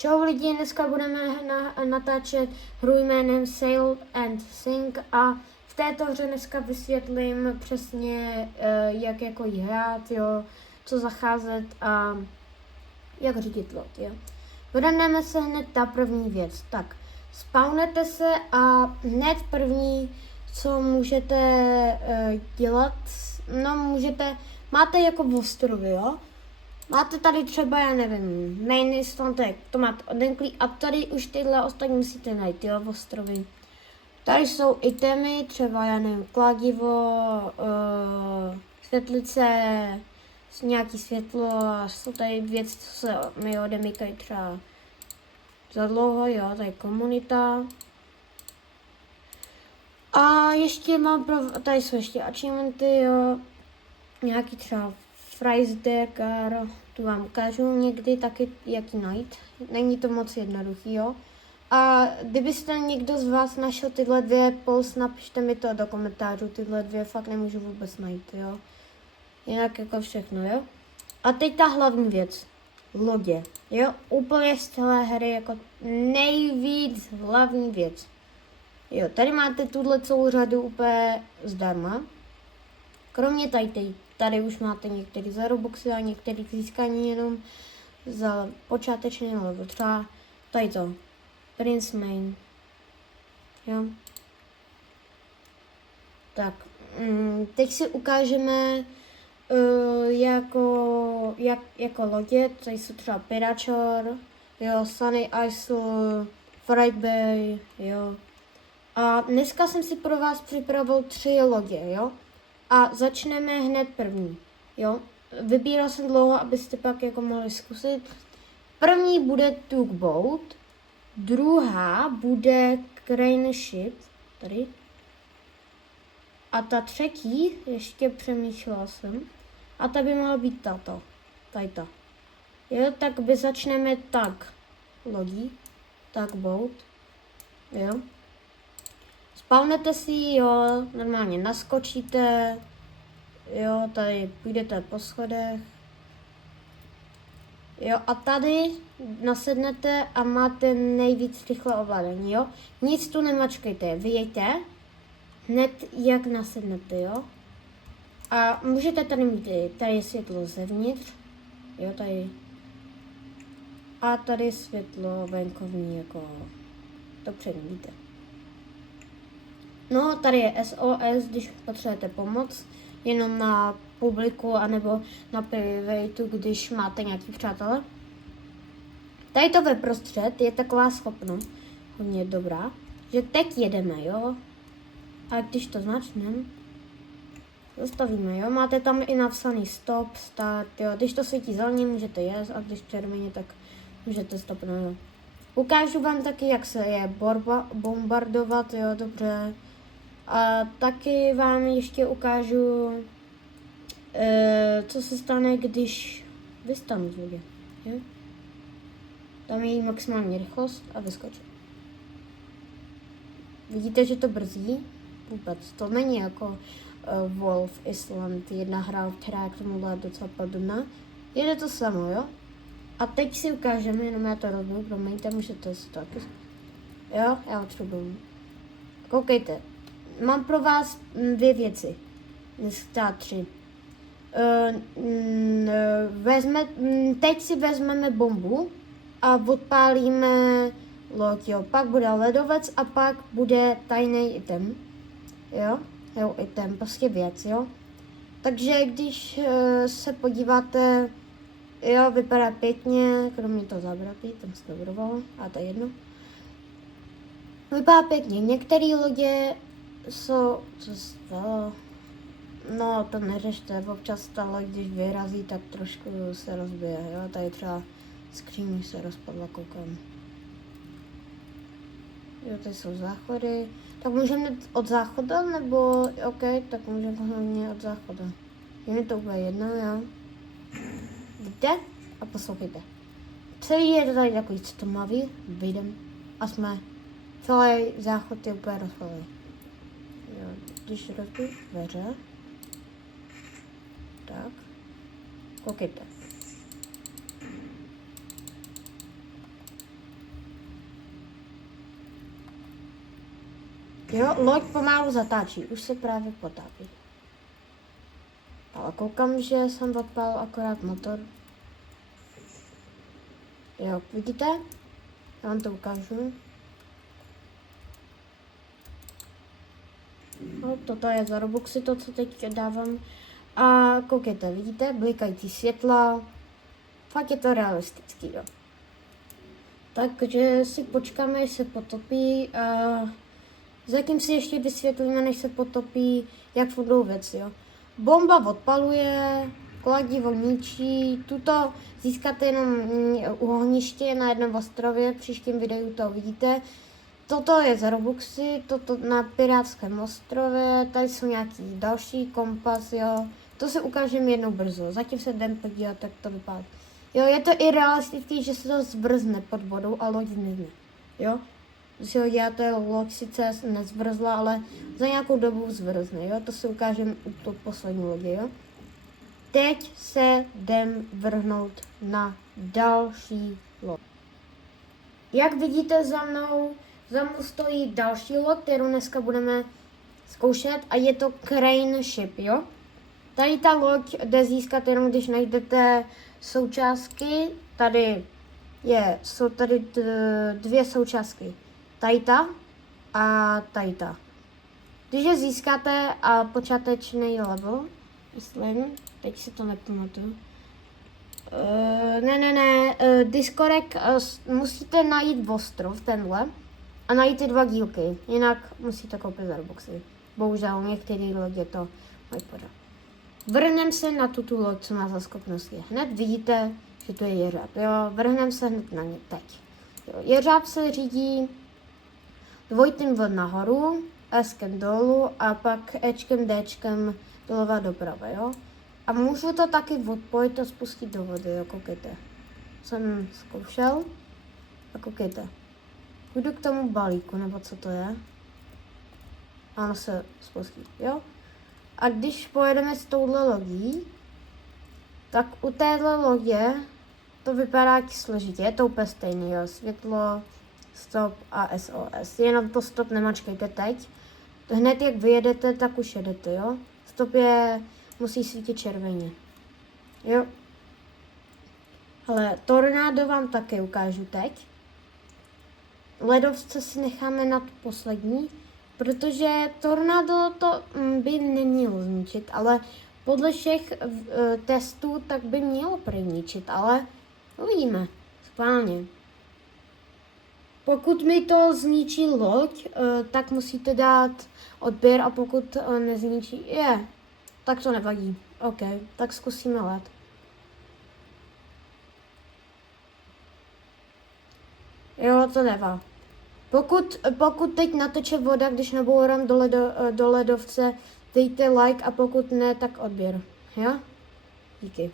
Čau lidi, dneska budeme natáčet hru jménem Sail and Sink a v této hře dneska vysvětlím přesně, jak jako jí hrát, jo, co zacházet a jak řídit loď, jo. Vrhneme se hned ta první věc. Tak, spawnete se a hned první, co můžete dělat, no máte jako v ostrově, jo. Máte tady třeba, já nevím, main instatek, to máte odemklý a tady už tyhle ostatní musíte najít, jo, v ostrově. Tady jsou itemy, třeba, já nevím, kladivo, světlice, nějaký světlo a jsou tady věci, co se mi odemykají třeba za dlouho, jo, tady komunita. A ještě tady jsou ještě achievementy, jo, nějaký třeba Fries Dekar, tu vám ukážu někdy taky, jak ji najít. Není to moc jednoduchý, jo. A kdybyste někdo z vás našel tyhle dvě post, napište mi to do komentářů, tyhle dvě fakt nemůžu vůbec najít, jo. Jinak jako všechno, jo. A teď ta hlavní věc. Lodě, jo. Úplně z celé hry jako nejvíc hlavní věc. Jo, tady máte tuhle celou řadu úplně zdarma. Kromě tady už máte některý za Robuxy a některý získání jenom za počáteční level. Třeba tady to, Prince Main. Jo. Tak, teď si ukážeme jako lodě, tady jsou třeba Pirachor, jo, Sunny Isle, Fright Bay, jo. A dneska jsem si pro vás připravil 3 lodě, jo. A začneme hned první, jo. Vybíral jsem dlouho, abyste pak jako mohli zkusit. První bude Tugboat, druhá bude Crane Ship, tady. A ta třetí, ještě přemýšlela jsem, a ta by mohla být tato, tajta. Jo, tak začneme tak lodí, Tugboat, jo. Spawnete si, jo, normálně naskočíte, jo, tady půjdete po schodech, jo, a tady nasednete a máte nejvíc rychle ovládání, jo. Nic tu nemačkejte, vyjďte hned jak nasednete, jo. A můžete tady mít, tady je světlo zevnitř, jo, tady. A tady je světlo venkovní, jako to předvíte. No, tady je SOS, když potřebujete pomoc, jenom na publiku, anebo na privatu, když máte nějaký přátelé. Tady to ve prostřed je taková schopnost, hodně dobrá, že teď jedeme, jo. A když to značneme, zastavíme, jo. Máte tam i napsaný stop, start, jo. Když to svítí zeleně, můžete jet, a když červeně, tak můžete stopnout, jo. Ukážu vám taky, jak se je bombardovat, jo, dobře. A taky vám ještě ukážu, co se stane, když vystanu z lodě. Tam je maximální rychlost a vyskočím. Vidíte, že to brzdí? Vůbec. To není jako Wolf Island, jedna hra, která je k tomu byla docela podobná. Jede to samo, jo? A teď si ukážeme, jenom já to rozbiju, promiňte, můžete si to taky. Jo, já potřebuji. Koukejte. Mám pro vás 2 věci. Dneska 3. Teď si vezmeme bombu a odpálíme loď, jo. Pak bude ledovec a pak bude tajný item. Jo, item, prostě věc, jo. Takže když se podíváte, jo, vypadá pěkně, kromě toho zabratý, tam se to dobroval, a to je jedno. Vypadá pěkně, některé lodě jsou, co stalo? No, to neřešte, občas ta loď, když vyrazí, tak trošku se rozbije, jo, tady třeba skříň se rozpadla, koukám. Jo, tady jsou záchody, tak můžeme od záchoda, nebo, ok, tak můžeme hlavně od záchoda. Je mi to úplně jedno, jo. Vidíte? A poslouchejte. Celý je tady takový stmavý, vyjdem a jsme, celý záchod je úplně rozpadlý. Jo, když rozbiju dveře, tak, koukejte. Jo, loď pomalu zatáčí, už se právě potápí. Ale koukám, že jsem odpal akorát motor. Jo, vidíte? Já vám to ukážu. No, toto je za Robuxy, to, co teď dávám. A koukejte, vidíte? Blikající světla. Fakt je to realistický, jo. Takže si počkáme, až se potopí a zatím si ještě vysvětlíme, než se potopí, jak fungují věci, jo. Bomba odpaluje, kladivo ničí, tuto získáte jenom ohniště na jednom ostrově, v příštím videu to uvidíte. Toto je za Robuxy, toto na Pirátském ostrově, tady jsou nějaký další kompas, jo. To se ukážeme jednou brzo, zatím se jdem podívat, jak to vypadá. Jo, je to i realistický, že se to zbrzne pod vodou a loď zmizne, jo. Když si ho děláte, loď sice nezbrzla, ale za nějakou dobu zvrzne, jo. To se ukážeme u toho poslední lodi, jo. Teď se jdem vrhnout na další loď. Jak vidíte za mnou stojí další loď, kterou dneska budeme zkoušet a je to Crane Ship, jo. Tady ta loď jde získat jenom, když najdete součástky. Jsou tady dvě součástky. Tajta a tajta. Když je získáte a počátečný level, myslím, teď si to nepamatuju. Diskorek, musíte najít ostrov, tenhle, a najít ty dva dílky, jinak musíte koupit za Robuxy. Bohužel některý lodě to mají podat. Vrhneme se na tuto loď, co má za schopnosti. Hned vidíte, že to je jeřáb, jo, vrhneme se hned na ně teď. Jo, jeřáb se řídí dvojitým V nahoru, Skem dolů a pak Ečkem, Dčkem doleva doprava, jo. A můžu to taky odpojit a spustit do vody, jo, koukejte. Jsem zkoušel a koukejte. Půjdu k tomu balíku, nebo co to je. A ono se spustí, jo. A když pojedeme s touhle lodí, tak u téhle lodě to vypadá jak složitě, je to úplně stejný, jo. Světlo, stop a SOS. Jenom to stop nemačkejte teď. Hned jak vyjedete, tak už jedete, jo. Stop musí svítit červeně. Jo. Ale tornádo vám taky ukážu teď. Ledovce si necháme na tu poslední, protože tornádo to by nemělo zničit, ale podle všech testů tak by mělo proničit, ale uvidíme. Schválně. Pokud mi to zničí loď, tak musíte dát odběr a pokud nezničí, tak to nevadí. OK, tak zkusíme let. Jo, to nevá. Pokud teď nateče voda, když nabourám do ledovce, dejte like a pokud ne, tak odběr. Jo? Díky.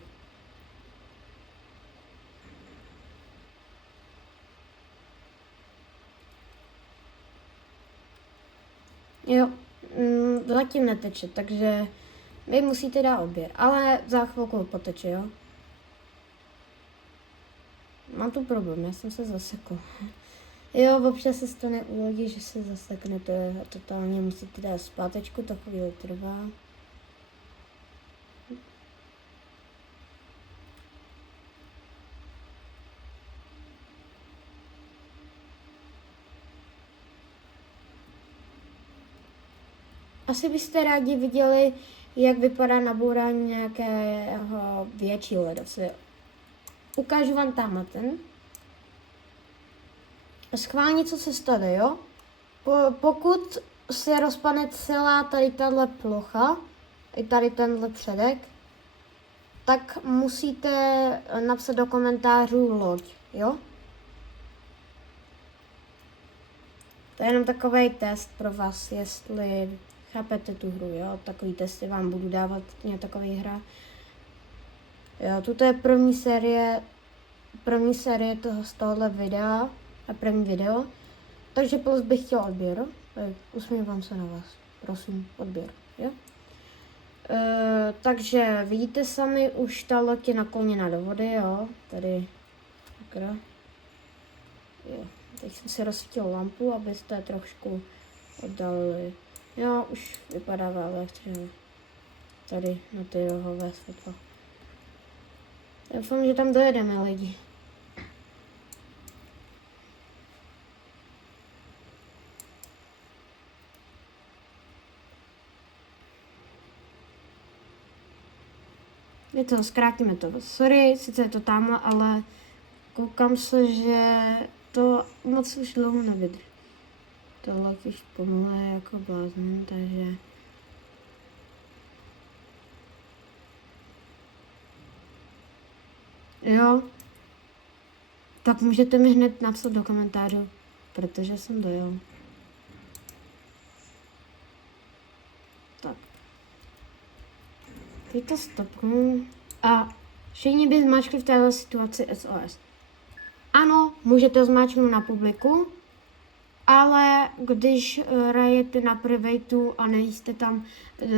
Jo, zatím neteče, takže vy musíte dát odběr, ale za chvilku poteče, jo? Mám tu problém, já jsem se zasekl. Jo, občas se stane u lodi, že se zaseknete a totálně musíte dát zpátečku, to chvíli trvá. Asi byste rádi viděli, jak vypadá nabourání nějakého větší ledovce. Ukážu vám tamhle ten. Schválně, co se stane, jo? Pokud se rozpadne celá tady tahle plocha, i tady tenhle předek, tak musíte napsat do komentářů loď, jo? To je jenom takový test pro vás, jestli chápete tu hru, jo? Takový testy vám budu dávat, mě takový hra. Jo, tuto je první série z tohohle videa a první video. Takže plus bych chtěl odběr. Usmívám se na vás. Prosím, odběr, jo? Takže vidíte sami, už ta loď je nakloněna do vody, jo? Tady, takhle. Jo. Teď jsem si rozsvítil lampu, abyste trošku oddalili. Jo, už vypadává elektřina. Tady na ty rohové světlo. Doufám, že tam dojedeme lidi. Je to, zkrátíme to. Sorry, sice je to tamhle, ale koukám se, že to moc už dlouho nevydrží. To loď už pomalé jako blázný, takže... Jo. Tak můžete mi hned napsat do komentářů, protože jsem dojel. Tak. Teď to stopnu. A všichni by zmáčkli v této situaci SOS. Ano, můžete zmáčknout na publiku, ale když hrajete na privatu a nejste tam,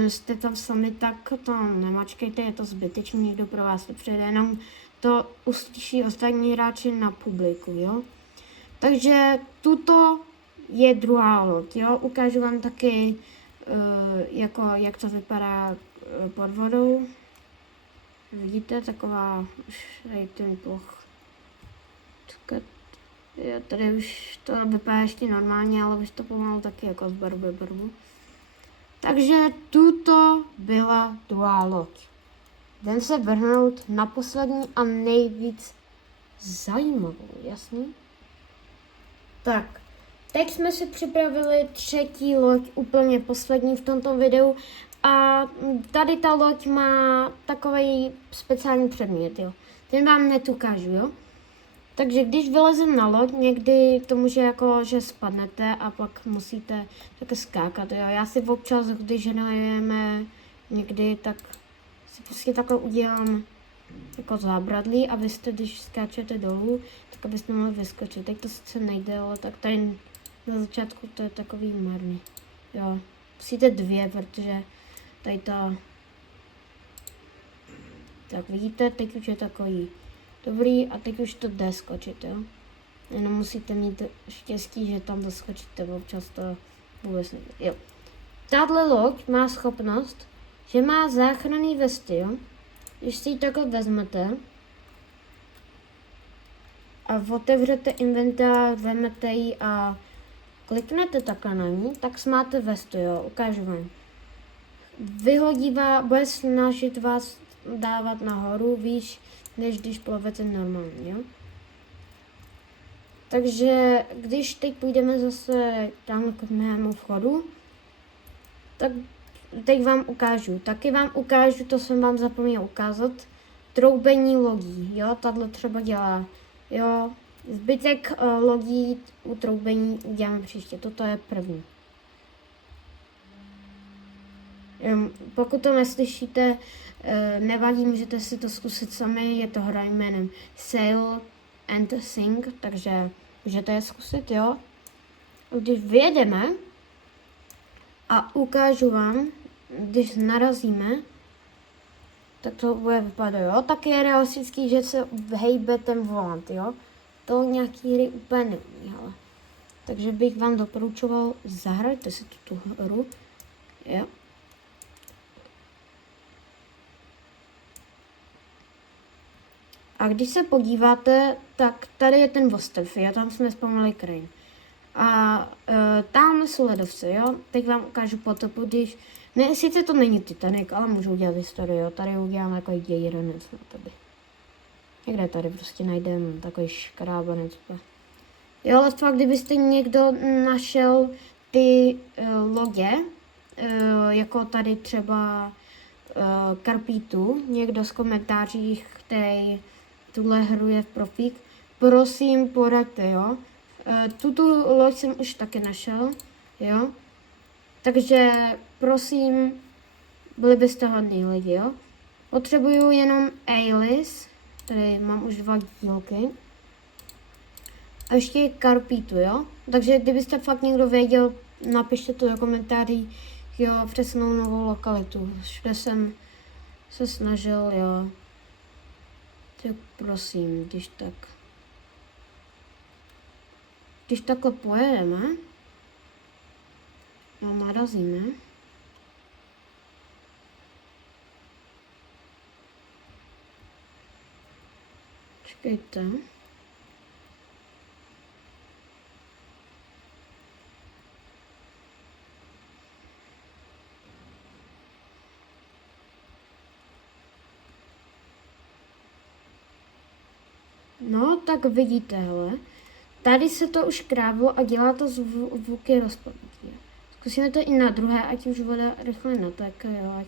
jste tam sami, tak to nemačkejte, je to zbytečný, někdo pro vás to přijde, jenom to uslyší ostatní hráči na publiku, jo. Takže tuto je druhá loď, jo. Ukážu vám taky, jak to vypadá pod vodou. Vidíte, taková už ten ploch. Tady už to vypadá ještě normálně, ale už to pomalu taky jako zbarvuje barvu. Takže tuto byla druhá loď. Jdem se vrhnout na poslední a nejvíc zajímavou, jasný? Tak, teď jsme si připravili třetí loď, úplně poslední v tomto videu. A tady ta loď má takový speciální předmět, jo. Ten vám hned ukážu, jo. Takže když vylezem na loď, někdy to může jako, že spadnete a pak musíte také skákat, jo. Já si občas, když hrajeme někdy, tak si prostě takhle udělám jako zábradlí, abyste, když skáčete dolů, tak abyste mohli vyskočit. Teď to sice nejde, ale tak tady na začátku to je takový marný, jo. Musíte dvě, protože tady to... Tak vidíte, teď už je takový dobrý a teď už to jde skočit, jo. Jenom musíte mít štěstí, že tam doskočíte, občas to vůbec nejde, jo. Tahle loď má schopnost, že má záchranný vesty, jo. Když si ji takhle vezmete a otevřete inventář, vezmete ji a kliknete takhle na ní, tak máte vestu, jo, ukážu vám. Vyhodí vás, bude snažit vás dávat nahoru výš, než když plovete normálně, jo. Takže když teď půjdeme zase tam k mému vchodu, tak teď vám ukážu. Taky vám ukážu, to jsem vám zapomněl ukázat, troubení lodí, jo, tahle třeba dělá, jo. Zbytek lodí u troubení uděláme příště, toto je první. Pokud to neslyšíte, nevadí, můžete si to zkusit sami, je to hra jménem Sail and Sing, takže můžete je zkusit, jo. Když vyjedeme a ukážu vám, když narazíme, tak to bude vypadat, jo. Tak je realistický, že se hejbe ten volant, jo. To nějaký hry úplně neumí, ale. Takže bych vám doporučoval, zahrajte si tu hru, jo. A když se podíváte, tak tady je ten ostrov, jo, tam jsme vzpomněli Crane. A tam jsou ledovce, jo. Teď vám ukážu potopu, když... Ne, sice to není Titanic, ale můžu udělat historii, jo. Tady udělám jako dějiranec na tebe. Někde tady prostě najdeme takový škrábanec. Jo, ale fakt, kdybyste někdo našel ty lodě, jako tady třeba Karpítu, někdo z komentáří, který tuhle hru je v profík, prosím poraďte, jo. Tuto loď jsem už taky našel, jo. Takže prosím, byli byste hodní lidi, jo. Potřebuju jenom Ailis, tady mám už 2 dílky. A ještě Karpítu, jo. Takže kdybyste fakt někdo věděl, napište to do komentáří, jo, přesnou novou lokalitu. Všude jsem se snažil, jo. Tak prosím, když takhle pojedeme, narazíme. Čekejte. No, tak vidíte, hele. Tady se to už krávilo a dělá to zvuky rozpadnutí. Zkusíme to i na druhé, ať už voda rychle natéká, jo, ať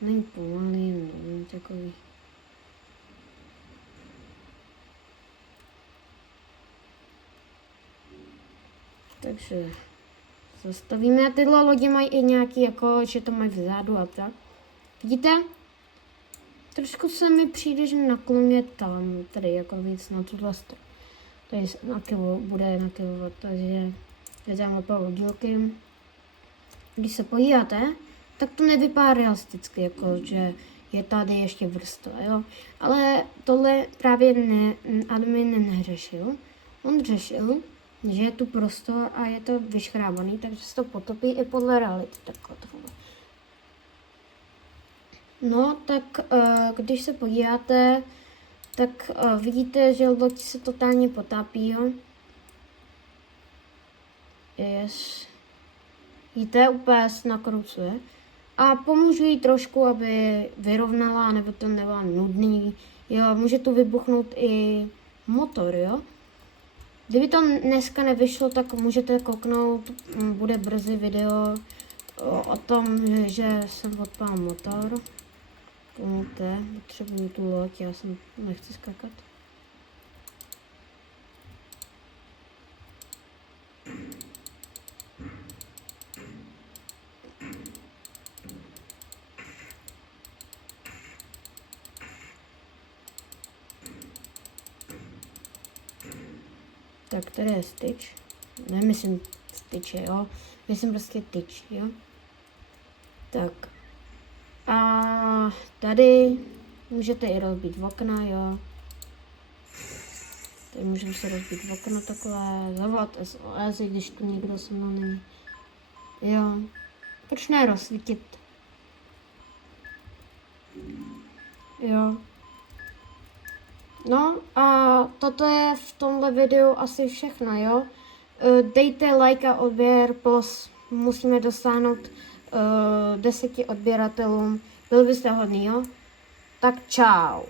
není pomalý, no, takový. Takže zastavíme. A tyhle lodě mají i nějaký, jako, že to mají vzadu a tak. Vidíte? Trošku se mi přijde, že nakloně tam, tady jako víc na tuhle stranu. Tady na kilo, bude na kilowatt, takže je tam pár dílky. Když se podíváte, tak to nevypadá realisticky, jako že je tady ještě vrstva, jo. Ale tohle právě admin neřešil. On řešil, že je tu prostor a je to vyškrábaný, takže se to potopí i podle reality. Takhle tohle. No, tak když se podíváte, tak vidíte, že loď se totálně potápí, jo. Yes. Vidíte, úplně se nakrucuje. A pomůžu jí trošku, aby vyrovnala, nebo to nebylo nudný. Jo, může tu vybuchnout i motor, jo. Kdyby to dneska nevyšlo, tak můžete kouknout, bude brzy video o tom, že jsem odpál motor. Pomůžte, potřebuju tu loď, já jsem nechci skákat. Tak tady je styč. Nemyslím styče, jo. Myslím prostě tyč, jo. Tak. A tady můžete i rozbít okna, jo. Tady můžeme se rozbít okna takhle, zavolat SOS, když tu někdo se mnou není. Jo. Proč ne rozsvítit? Jo. No a toto je v tomhle videu asi všechno, jo. Dejte like a odběr, plus musíme dosáhnout 10 odběratelům. Byl byste hodný, jo? Tak čau.